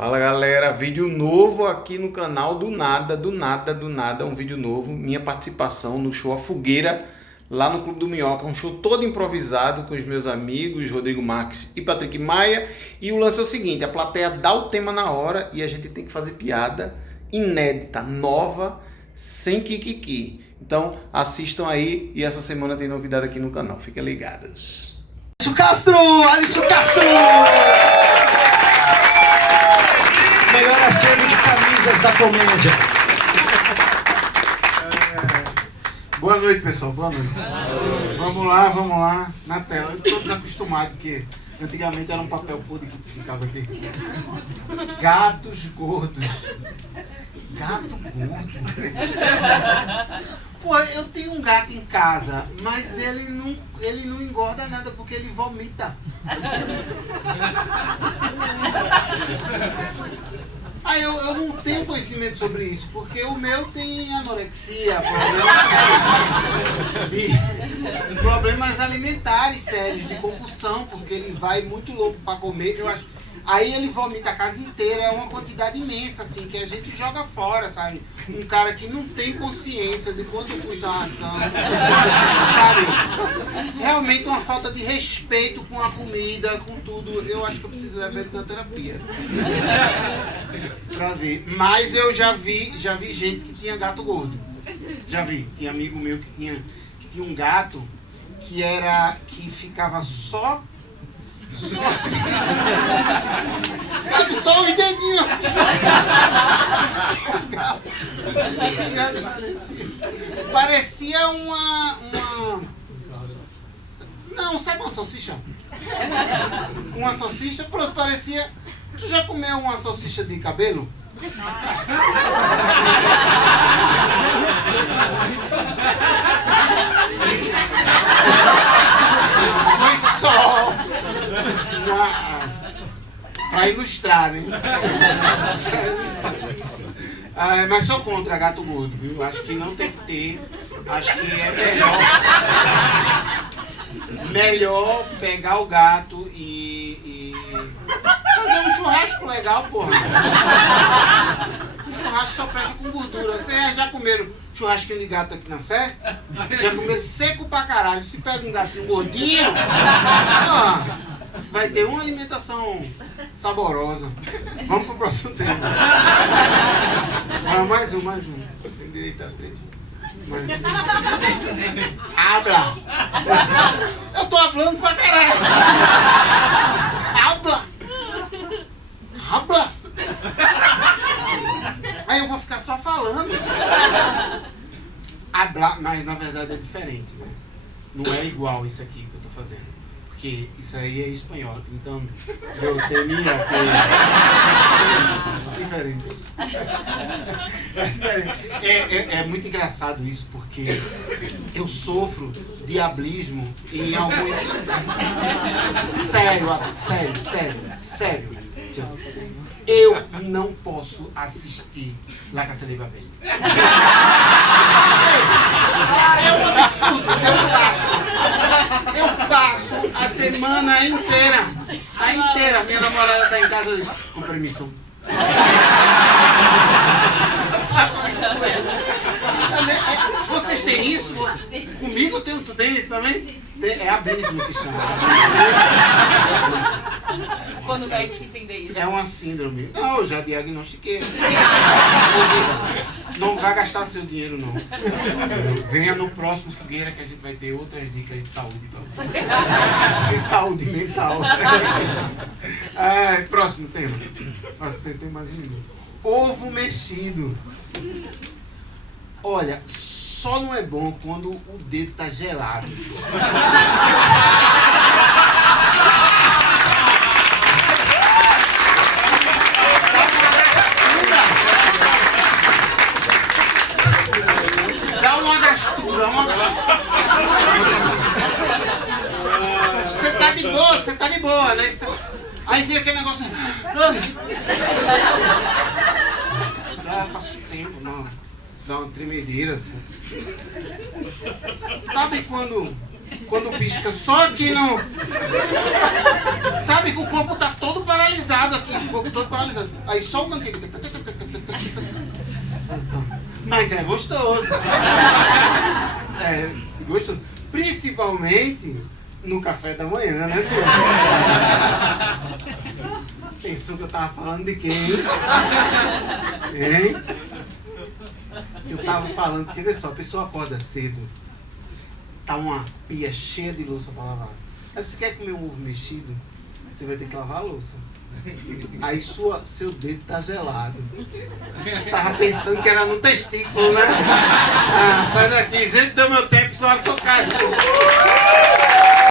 Fala galera, vídeo novo aqui no canal, do nada, um vídeo novo, minha participação no show A Fogueira, lá no Clube do Minhoca, um show todo improvisado com os meus amigos, Rodrigo Marques e Patrick Maia, e o lance é o seguinte, a plateia dá o tema na hora e a gente tem que fazer piada inédita, nova, sem kikiki. Então assistam aí e essa semana tem novidade aqui no canal, fiquem ligados. Alisson Castro! Melhor acervo de camisas da comédia. Boa noite, pessoal. Boa noite. Vamos lá. Na tela. Eu estou desacostumado, porque antigamente era um papel podre que ficava aqui. Gatos gordos. Gato gordo? Pô, eu tenho um gato em casa, mas ele não engorda nada porque ele vomita. Aí eu não tenho conhecimento sobre isso, porque o meu tem anorexia, problemas alimentares sérios, de compulsão, porque ele vai muito louco para comer. Eu acho. Aí ele vomita a casa inteira, é uma quantidade imensa, assim, que a gente joga fora, sabe? Um cara que não tem consciência de quanto custa a ração, sabe? Realmente uma falta de respeito com a comida, com tudo. Eu acho que eu preciso levar ele na terapia. Pra ver. Mas eu já vi gente que tinha gato gordo. Já vi. Tinha amigo meu que tinha um gato que ficava só sabe, só os dedinhos assim. Parecia uma... Não, sabe uma salsicha? Uma salsicha, pronto, parecia... Tu já comeu uma salsicha de cabelo? Isso foi só para ilustrar, né? Mas sou contra gato gordo, viu? Acho que não tem que ter. Acho que é melhor pegar o gato e fazer um churrasco legal, porra. Um churrasco só presta com gordura. Vocês já comeram churrasquinho de gato aqui na Sé? Já comeram seco pra caralho. Se pega um gatinho gordinho, vai ter uma alimentação saborosa. Vamos pro próximo tema. Mais um. Tem direito a 3. Mais um. Habla! Eu tô falando pra caralho! Habla! Aí eu vou ficar só falando. Habla, mas na verdade é diferente, né? Não é igual isso aqui que eu tô fazendo. Porque isso aí é espanhol, então eu temia que... diferente. É muito engraçado isso, porque eu sofro diablismo em alguns... Sério. Eu não posso assistir La Casa de Papel. É um absurdo. Eu passo a semana inteira. Minha namorada tá em casa e diz, com permissão. Vocês têm isso? Comigo tu tem isso também? É abismo que chama. Quando vai te entender isso? É uma síndrome. Não, eu já diagnostiquei. Não vai gastar seu dinheiro, não. Venha no próximo Fogueira que a gente vai ter outras dicas de saúde pra você. De saúde mental. Próximo tema. Nossa, tem mais um minuto. Ovo mexido. Olha, só não é bom quando o dedo tá gelado. Dá uma gastura. Você tá de boa, né? Aí vem aquele negócio... Passa o tempo, não. Dá uma tremedeira, assim. Sabe quando pisca só aqui no... Sabe que o corpo tá todo paralisado aqui, o corpo todo paralisado. Aí só o cantigo. Mas é gostoso. É gostoso. Principalmente no café da manhã, né, senhor? Pensou que eu tava falando de quem? Hein? Eu tava falando, porque vê só, a pessoa acorda cedo, tá uma pia cheia de louça pra lavar. Aí você quer comer um ovo mexido, você vai ter que lavar a louça. Aí seu dedo tá gelado. Tava pensando que era no testículo, né? Ah, sai daqui, gente, deu meu tempo, só seu cachorro.